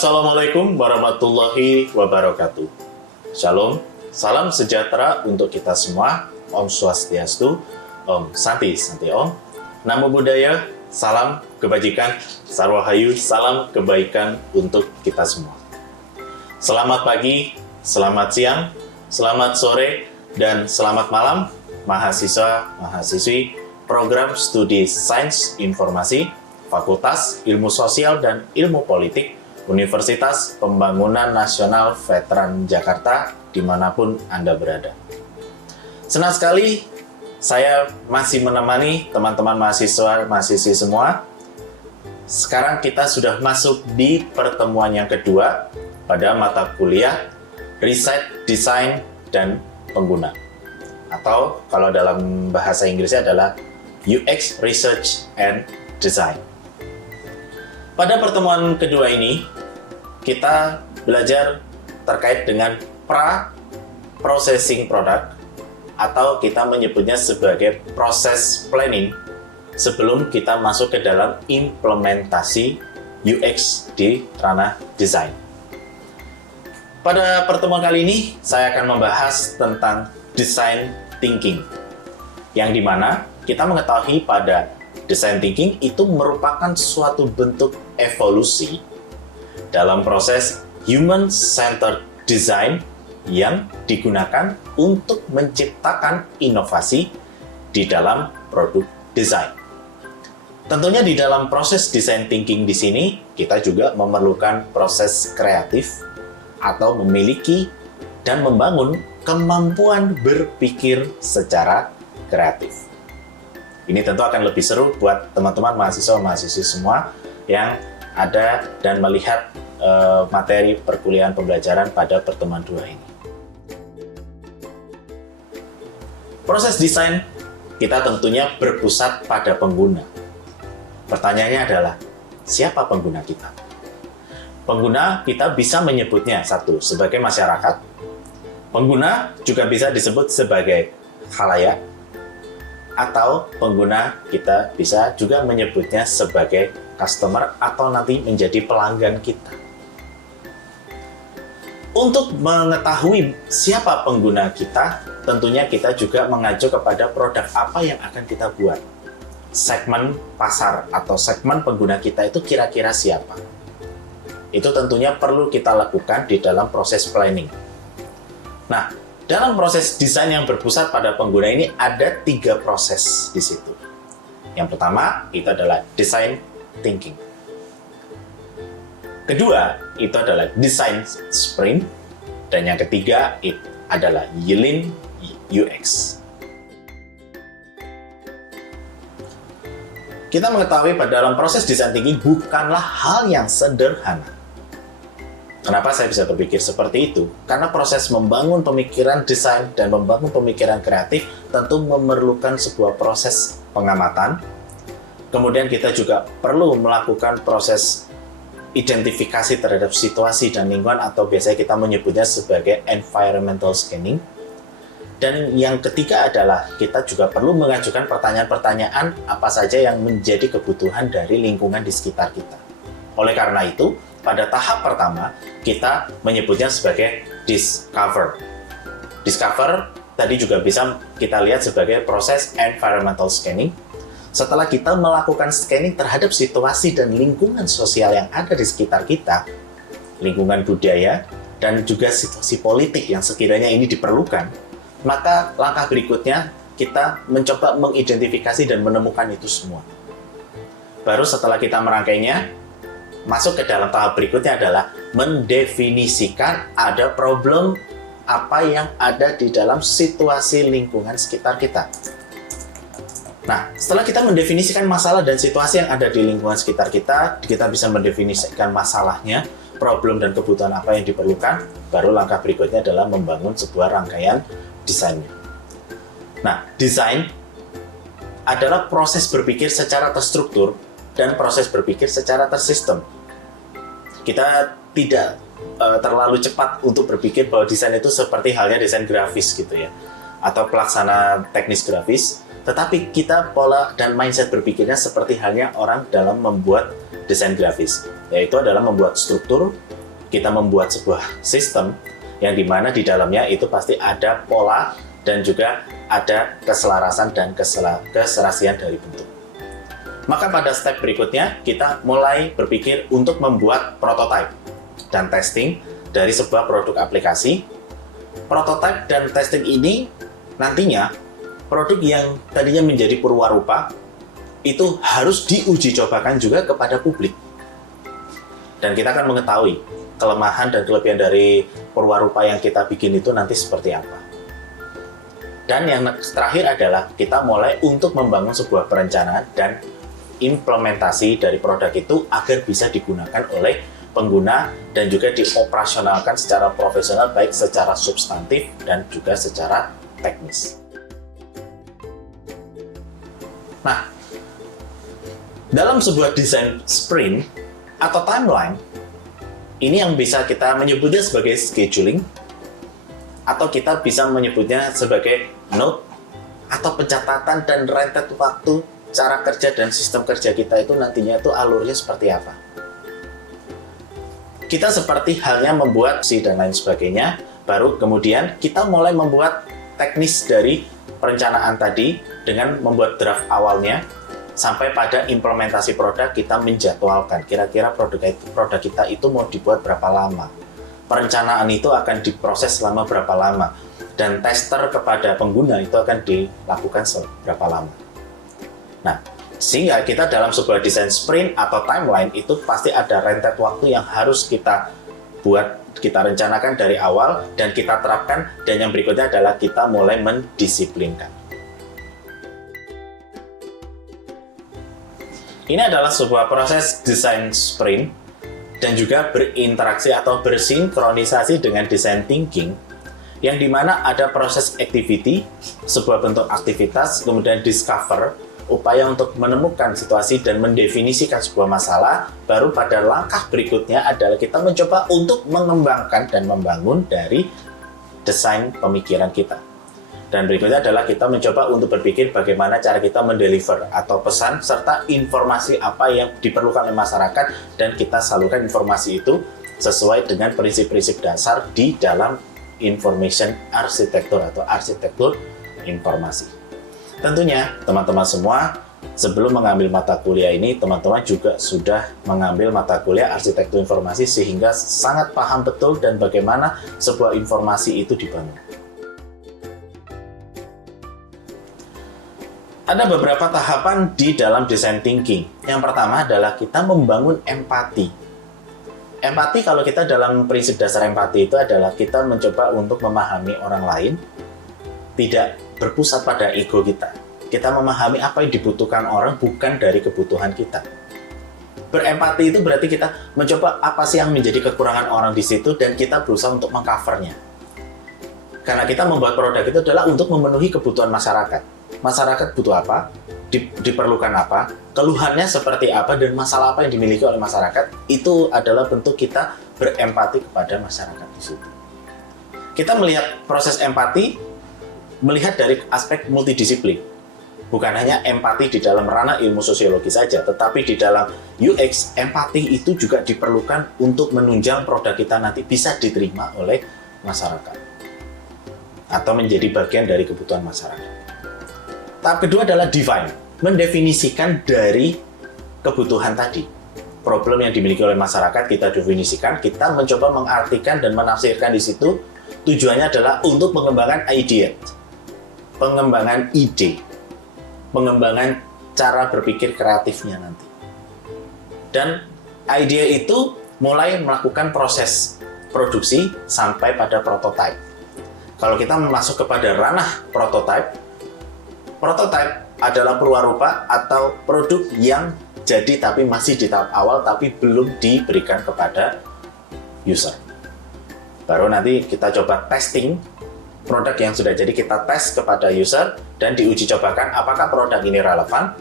Assalamualaikum warahmatullahi wabarakatuh. Shalom, salam sejahtera untuk kita semua. Om Swastiastu, Om Santi Santi Om. Namo Buddhaya, salam kebajikan, Sarwahayu, salam kebaikan untuk kita semua. Selamat pagi, selamat siang, selamat sore, dan selamat malam, mahasiswa, mahasiswi, program studi Sains Informasi, Fakultas Ilmu Sosial dan Ilmu Politik, Universitas Pembangunan Nasional Veteran Jakarta, dimanapun Anda berada. Senang sekali saya masih menemani teman-teman mahasiswa-mahasiswi semua. Sekarang kita sudah masuk di pertemuan yang kedua pada mata kuliah Riset, Desain, dan Pengguna. Atau kalau dalam bahasa Inggrisnya adalah UX Research and Design. Pada pertemuan kedua ini, kita belajar terkait dengan pra-processing product, atau kita menyebutnya sebagai proses planning sebelum kita masuk ke dalam implementasi UX di ranah desain. Pada pertemuan kali ini, saya akan membahas tentang design thinking, yang dimana kita mengetahui pada design thinking itu merupakan suatu bentuk evolusi dalam proses human-centered design yang digunakan untuk menciptakan inovasi di dalam produk desain. Tentunya di dalam proses design thinking di sini, kita juga memerlukan proses kreatif atau memiliki dan membangun kemampuan berpikir secara kreatif. Ini tentu akan lebih seru buat teman-teman mahasiswa-mahasiswi semua yang ada dan melihat materi perkuliahan pembelajaran pada pertemuan 2 ini. Proses desain kita tentunya berpusat pada pengguna. Pertanyaannya adalah, siapa pengguna kita? Pengguna kita bisa menyebutnya satu sebagai masyarakat. Pengguna juga bisa disebut sebagai khalayak, atau pengguna kita bisa juga menyebutnya sebagai customer atau nanti menjadi pelanggan kita. Untuk mengetahui siapa pengguna kita, tentunya kita juga mengacu kepada produk apa yang akan kita buat. Segmen pasar atau segmen pengguna kita itu kira-kira siapa? Itu tentunya perlu kita lakukan di dalam proses planning. Nah, dalam proses desain yang berpusat pada pengguna ini ada 3 proses di situ. Yang pertama itu adalah design thinking. Kedua itu adalah design sprint, dan yang ketiga itu adalah Lean UX. Kita mengetahui pada dalam proses design thinking bukanlah hal yang sederhana. Kenapa saya bisa berpikir seperti itu? Karena proses membangun pemikiran desain dan membangun pemikiran kreatif tentu memerlukan sebuah proses pengamatan. Kemudian kita juga perlu melakukan proses identifikasi terhadap situasi dan lingkungan, atau biasanya kita menyebutnya sebagai environmental scanning. Dan yang ketiga adalah kita juga perlu mengajukan pertanyaan-pertanyaan apa saja yang menjadi kebutuhan dari lingkungan di sekitar kita. Oleh karena itu, pada tahap pertama, kita menyebutnya sebagai discover. Discover tadi juga bisa kita lihat sebagai proses environmental scanning. Setelah kita melakukan scanning terhadap situasi dan lingkungan sosial yang ada di sekitar kita, lingkungan budaya, dan juga situasi politik yang sekiranya ini diperlukan, maka langkah berikutnya kita mencoba mengidentifikasi dan menemukan itu semua. Baru setelah kita merangkainya, masuk ke dalam tahap berikutnya adalah mendefinisikan ada problem apa yang ada di dalam situasi lingkungan sekitar kita. Nah, setelah kita mendefinisikan masalah dan situasi yang ada di lingkungan sekitar kita, kita bisa mendefinisikan masalahnya, problem dan kebutuhan apa yang diperlukan, baru langkah berikutnya adalah membangun sebuah rangkaian desainnya. Nah, desain adalah proses berpikir secara terstruktur dan proses berpikir secara tersistem. Kita tidak terlalu cepat untuk berpikir bahwa desain itu seperti halnya desain grafis gitu ya, atau pelaksana teknis grafis, tetapi kita pola dan mindset berpikirnya seperti halnya orang dalam membuat desain grafis. yaitu adalah membuat struktur, kita membuat sebuah sistem yang dimana di dalamnya itu pasti ada pola dan juga ada keselarasan dan keserasian dari bentuk. Maka pada step berikutnya kita mulai berpikir untuk membuat prototype dan testing dari sebuah produk aplikasi. Prototype dan testing ini nantinya produk yang tadinya menjadi purwarupa itu harus diuji cobakan juga kepada publik. Dan kita akan mengetahui kelemahan dan kelebihan dari purwarupa yang kita bikin itu nanti seperti apa. Dan yang terakhir adalah kita mulai untuk membangun sebuah perencanaan dan implementasi dari produk itu agar bisa digunakan oleh pengguna dan juga dioperasionalkan secara profesional, baik secara substantif dan juga secara teknis. Nah, dalam sebuah desain sprint atau timeline, ini yang bisa kita menyebutnya sebagai scheduling, atau kita bisa menyebutnya sebagai note atau pencatatan dan rentet waktu cara kerja dan sistem kerja kita itu nantinya itu alurnya seperti apa. Kita seperti halnya membuat si dan lain sebagainya, baru kemudian kita mulai membuat teknis dari perencanaan tadi dengan membuat draft awalnya sampai pada implementasi produk. Kita menjadwalkan kira-kira produk kita itu mau dibuat berapa lama. Perencanaan itu akan diproses selama berapa lama dan tester kepada pengguna itu akan dilakukan seberapa lama. Nah, sehingga kita dalam sebuah desain sprint atau timeline itu pasti ada rentet waktu yang harus kita buat, kita rencanakan dari awal dan kita terapkan, dan yang berikutnya adalah kita mulai mendisiplinkan. Ini adalah sebuah proses desain sprint dan juga berinteraksi atau bersinkronisasi dengan design thinking, yang dimana ada proses activity, sebuah bentuk aktivitas, kemudian discover, upaya untuk menemukan situasi dan mendefinisikan sebuah masalah, baru pada langkah berikutnya adalah kita mencoba untuk mengembangkan dan membangun dari desain pemikiran kita. Dan berikutnya adalah kita mencoba untuk berpikir bagaimana cara kita mendeliver atau pesan serta informasi apa yang diperlukan oleh masyarakat, dan kita salurkan informasi itu sesuai dengan prinsip-prinsip dasar di dalam information architecture atau arsitektur informasi. Tentunya teman-teman semua sebelum mengambil mata kuliah ini, teman-teman juga sudah mengambil mata kuliah arsitektur informasi sehingga sangat paham betul dan bagaimana sebuah informasi itu dibangun. Ada beberapa tahapan di dalam design thinking. Yang pertama adalah kita membangun empati. Empati, kalau kita dalam prinsip dasar empati itu adalah kita mencoba untuk memahami orang lain, tidak berpusat pada ego kita. Kita memahami apa yang dibutuhkan orang, bukan dari kebutuhan kita. Berempati itu berarti kita mencoba apa sih yang menjadi kekurangan orang di situ, dan kita berusaha untuk mengcovernya. Karena kita membuat produk itu adalah untuk memenuhi kebutuhan masyarakat. Masyarakat butuh apa, diperlukan apa, keluhannya seperti apa, dan masalah apa yang dimiliki oleh masyarakat. Itu adalah bentuk kita berempati kepada masyarakat di situ. Kita melihat proses empati melihat dari aspek multidisiplin. Bukan hanya empati di dalam ranah ilmu sosiologi saja, tetapi di dalam UX, empati itu juga diperlukan untuk menunjang produk kita nanti bisa diterima oleh masyarakat atau menjadi bagian dari kebutuhan masyarakat. Tahap kedua adalah define, mendefinisikan dari kebutuhan tadi. Problem yang dimiliki oleh masyarakat kita definisikan, kita mencoba mengartikan dan menafsirkan di situ. Tujuannya adalah untuk mengembangkan ide, pengembangan ide, pengembangan cara berpikir kreatifnya nanti. Dan ide itu mulai melakukan proses produksi sampai pada prototype. Kalau kita masuk kepada ranah prototype, prototype adalah purwarupa atau produk yang jadi tapi masih di tahap awal tapi belum diberikan kepada user. Baru nanti kita coba testing produk yang sudah jadi, kita tes kepada user dan diuji cobakan apakah produk ini relevan,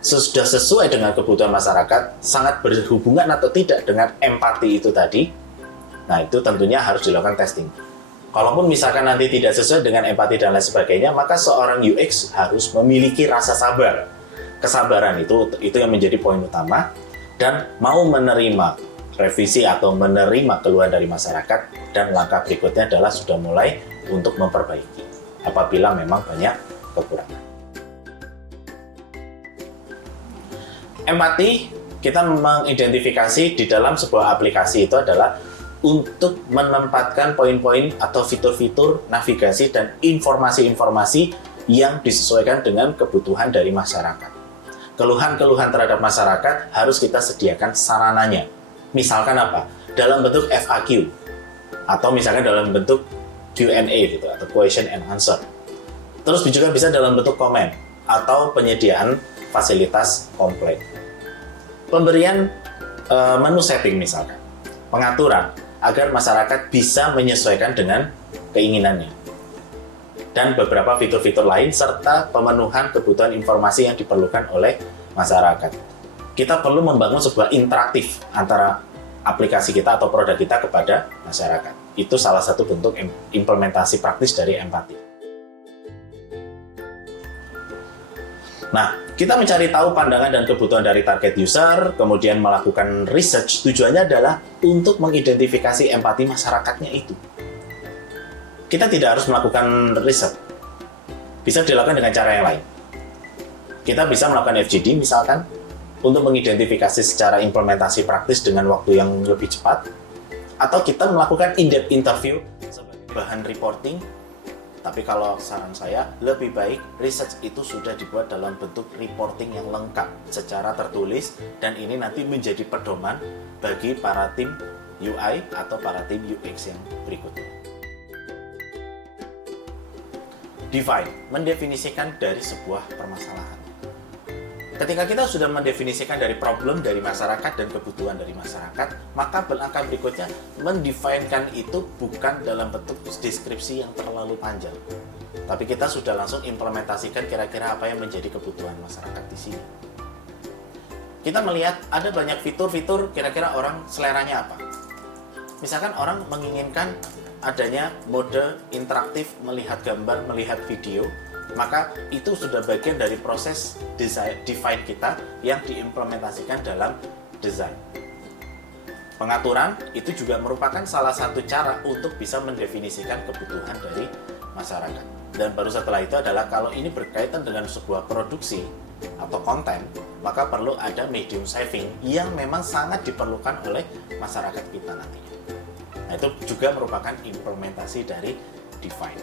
sudah sesuai dengan kebutuhan masyarakat, sangat berhubungan atau tidak dengan empati itu tadi. Nah, itu tentunya harus dilakukan testing. Kalaupun misalkan nanti tidak sesuai dengan empati dan lain sebagainya, maka seorang UX harus memiliki rasa sabar. Kesabaran itu yang menjadi poin utama, dan mau menerima revisi atau menerima keluhan dari masyarakat, dan langkah berikutnya adalah sudah mulai untuk memperbaiki apabila memang banyak kekurangan. Empati kita mengidentifikasi di dalam sebuah aplikasi itu adalah untuk menempatkan poin-poin atau fitur-fitur navigasi dan informasi-informasi yang disesuaikan dengan kebutuhan dari masyarakat. Keluhan-keluhan terhadap masyarakat harus kita sediakan sarananya. Misalkan apa? Dalam bentuk FAQ atau misalkan dalam bentuk Q&A gitu atau question and answer. Terus juga bisa dalam bentuk komen atau penyediaan fasilitas komplain. Pemberian menu setting misalkan, pengaturan agar masyarakat bisa menyesuaikan dengan keinginannya. Dan beberapa fitur-fitur lain serta pemenuhan kebutuhan informasi yang diperlukan oleh masyarakat. Kita perlu membangun sebuah interaktif antara aplikasi kita atau produk kita kepada masyarakat. Itu salah satu bentuk implementasi praktis dari empati. Nah, kita mencari tahu pandangan dan kebutuhan dari target user, kemudian melakukan research. Tujuannya adalah untuk mengidentifikasi empati masyarakatnya itu. Kita tidak harus melakukan riset. Bisa dilakukan dengan cara yang lain. Kita bisa melakukan FGD misalkan, untuk mengidentifikasi secara implementasi praktis dengan waktu yang lebih cepat, atau kita melakukan in-depth interview sebagai bahan reporting. Tapi kalau saran saya, lebih baik research itu sudah dibuat dalam bentuk reporting yang lengkap secara tertulis, dan ini nanti menjadi pedoman bagi para tim UI atau para tim UX yang berikutnya. Define, mendefinisikan dari sebuah permasalahan. Ketika kita sudah mendefinisikan dari problem dari masyarakat dan kebutuhan dari masyarakat, maka langkah berikutnya mendefinisikan itu bukan dalam bentuk deskripsi yang terlalu panjang. Tapi kita sudah langsung implementasikan kira-kira apa yang menjadi kebutuhan masyarakat di sini. Kita melihat ada banyak fitur-fitur kira-kira orang seleranya apa. Misalkan orang menginginkan adanya mode interaktif melihat gambar, melihat video, maka itu sudah bagian dari proses define kita yang diimplementasikan dalam desain. Pengaturan itu juga merupakan salah satu cara untuk bisa mendefinisikan kebutuhan dari masyarakat. Dan baru setelah itu adalah kalau ini berkaitan dengan sebuah produksi atau konten, maka perlu ada medium saving yang memang sangat diperlukan oleh masyarakat kita nantinya. Nah, itu juga merupakan implementasi dari define.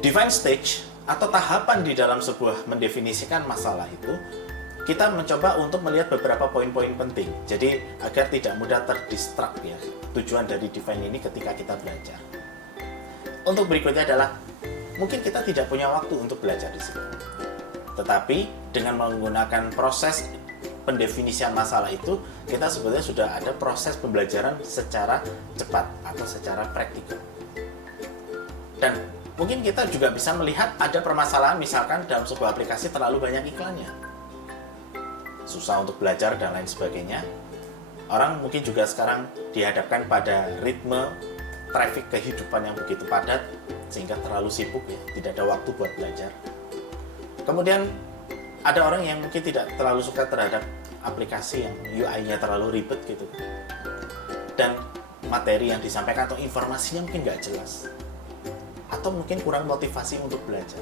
Define stage atau tahapan di dalam sebuah mendefinisikan masalah itu, kita mencoba untuk melihat beberapa poin-poin penting. Jadi agar tidak mudah terdistract ya, tujuan dari define ini ketika kita belajar. Untuk berikutnya adalah, mungkin kita tidak punya waktu untuk belajar di sini. Tetapi dengan menggunakan proses pendefinisian masalah itu, kita sebetulnya sudah ada proses pembelajaran secara cepat atau secara praktikal. Dan mungkin kita juga bisa melihat ada permasalahan misalkan dalam sebuah aplikasi terlalu banyak iklannya. Susah untuk belajar dan lain sebagainya. Orang mungkin juga sekarang dihadapkan pada ritme traffic kehidupan yang begitu padat sehingga terlalu sibuk ya, tidak ada waktu buat belajar. Kemudian ada orang yang mungkin tidak terlalu suka terhadap aplikasi yang UI-nya terlalu ribet gitu. Dan materi yang disampaikan atau informasinya mungkin nggak jelas. Atau mungkin kurang motivasi untuk belajar.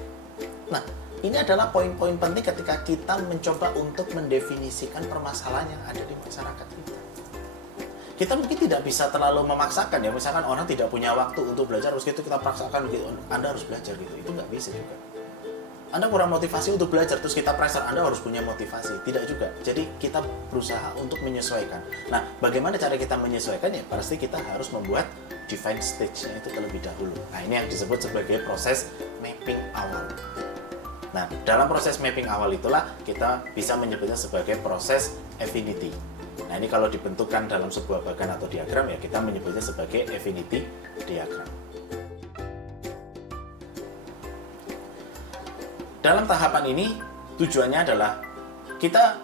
Nah, ini adalah poin-poin penting ketika kita mencoba untuk mendefinisikan permasalahan yang ada di masyarakat kita. Kita mungkin tidak bisa terlalu memaksakan ya, misalkan orang tidak punya waktu untuk belajar, terus itu kita paksakan gitu, Anda harus belajar gitu, itu nggak bisa juga. Anda kurang motivasi untuk belajar, terus kita pressure Anda harus punya motivasi, tidak juga. Jadi kita berusaha untuk menyesuaikan. Nah, bagaimana cara kita menyesuaikan ya? Pasti kita harus membuat define stage-nya itu terlebih dahulu. Nah, ini yang disebut sebagai proses mapping awal. Nah, dalam proses mapping awal itulah kita bisa menyebutnya sebagai proses affinity. Nah, ini kalau dibentukkan dalam sebuah bagan atau diagram ya, kita menyebutnya sebagai affinity diagram. Dalam tahapan ini, tujuannya adalah kita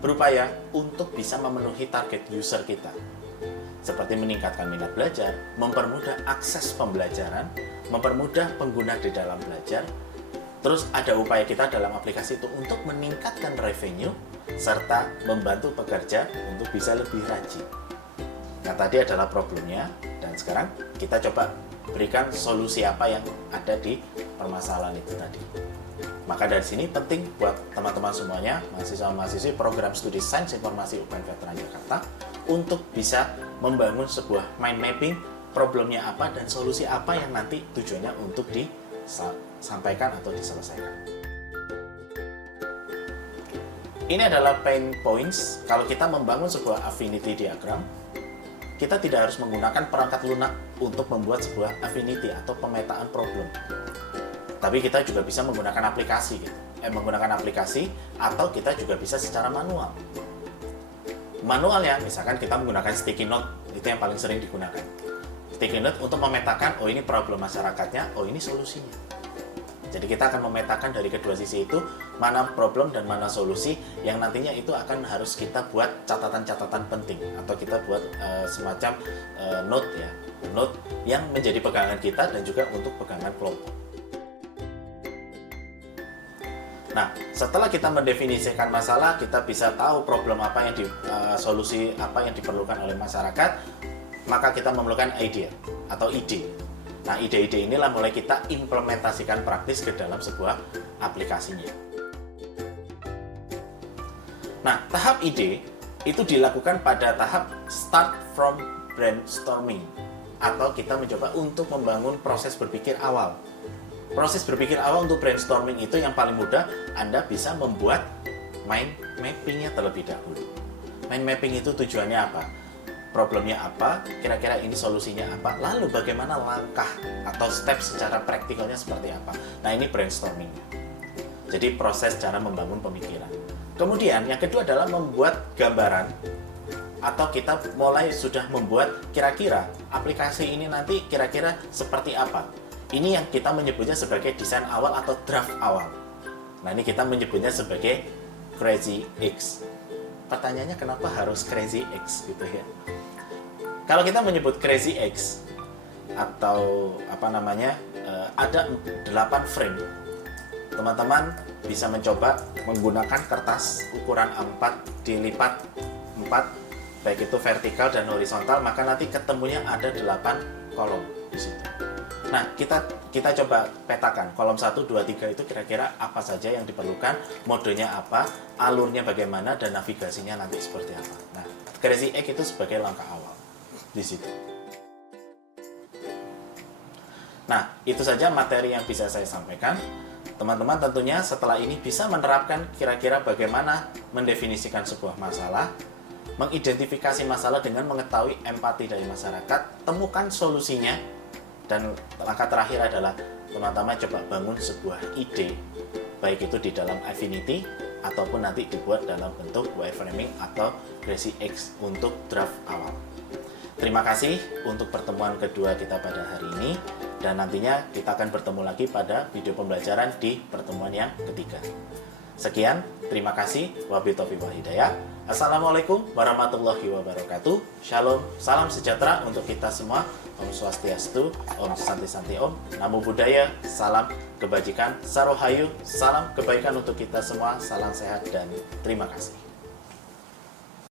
berupaya untuk bisa memenuhi target user kita. Seperti meningkatkan minat belajar, mempermudah akses pembelajaran, mempermudah pengguna di dalam belajar, Terus ada upaya kita dalam aplikasi itu untuk meningkatkan revenue serta membantu pekerja untuk bisa lebih rajin. Nah, tadi adalah problemnya, dan sekarang kita coba berikan solusi apa yang ada di permasalahan itu tadi. Maka dari sini penting buat teman-teman semuanya, mahasiswa-mahasiswi program studi Sains Informasi UPN Veteran Jakarta, untuk bisa membangun sebuah mind mapping, problemnya apa dan solusi apa yang nanti tujuannya untuk disampaikan atau diselesaikan. Ini adalah pain points kalau kita membangun sebuah affinity diagram. Kita tidak harus menggunakan perangkat lunak untuk membuat sebuah affinity atau pemetaan problem. Tapi kita juga bisa menggunakan aplikasi, menggunakan aplikasi, atau kita juga bisa secara manual. Manualnya, misalkan kita menggunakan sticky note, itu yang paling sering digunakan. Sticky note untuk memetakan, oh ini problem masyarakatnya, oh ini solusinya. Jadi kita akan memetakan dari kedua sisi itu, mana problem dan mana solusi, yang nantinya itu akan harus kita buat catatan-catatan penting, atau kita buat semacam note ya, note yang menjadi pegangan kita dan juga untuk pegangan kelompok. Nah, setelah kita mendefinisikan masalah, kita bisa tahu problem apa yang solusi apa yang diperlukan oleh masyarakat, maka kita memerlukan ide atau ide. Nah, ide-ide inilah mulai kita implementasikan praktis ke dalam sebuah aplikasinya. Nah, tahap ide itu dilakukan pada tahap start from brainstorming, atau kita mencoba untuk membangun proses berpikir awal. Proses berpikir awal untuk brainstorming itu yang paling mudah, Anda bisa membuat mind mapping-nya terlebih dahulu. Mind mapping itu tujuannya apa? Problemnya apa, kira-kira ini solusinya apa, lalu bagaimana langkah atau step secara praktikalnya seperti apa. Nah, ini brainstorming. Jadi proses cara membangun pemikiran. Kemudian yang kedua adalah membuat gambaran, atau kita mulai sudah membuat kira-kira aplikasi ini nanti kira-kira seperti apa. Ini yang kita menyebutnya sebagai desain awal atau draft awal. Nah, ini kita menyebutnya sebagai Crazy X. Pertanyaannya kenapa harus Crazy X gitu ya? Kalau kita menyebut Crazy X atau apa namanya, ada 8 frame. Teman-teman bisa mencoba menggunakan kertas ukuran A4 dilipat 4, baik itu vertikal dan horizontal, maka nanti ketemunya ada 8 kolom di situ. Nah, kita coba petakan kolom 1, 2, 3 itu kira-kira apa saja yang diperlukan, modenya apa, alurnya bagaimana, dan navigasinya nanti seperti apa. Nah, Crazy X itu sebagai langkah awal di situ. Nah, itu saja materi yang bisa saya sampaikan. Teman-teman tentunya setelah ini bisa menerapkan kira-kira bagaimana mendefinisikan sebuah masalah, mengidentifikasi masalah dengan mengetahui empati dari masyarakat, temukan solusinya, dan langkah terakhir adalah teman-teman coba bangun sebuah ide, baik itu di dalam affinity ataupun nanti dibuat dalam bentuk wireframing atau Crazy X untuk draft awal. Terima kasih untuk pertemuan kedua kita pada hari ini, dan nantinya kita akan bertemu lagi pada video pembelajaran di pertemuan yang ketiga. Sekian, terima kasih. Wabillahi taufiq wal hidayah. Assalamualaikum warahmatullahi wabarakatuh. Shalom, salam sejahtera untuk kita semua. Om Swastiastu, Om Santi Santi Om, Namo Buddhaya, salam kebajikan, Sarohayu, salam kebaikan untuk kita semua, salam sehat dan terima kasih.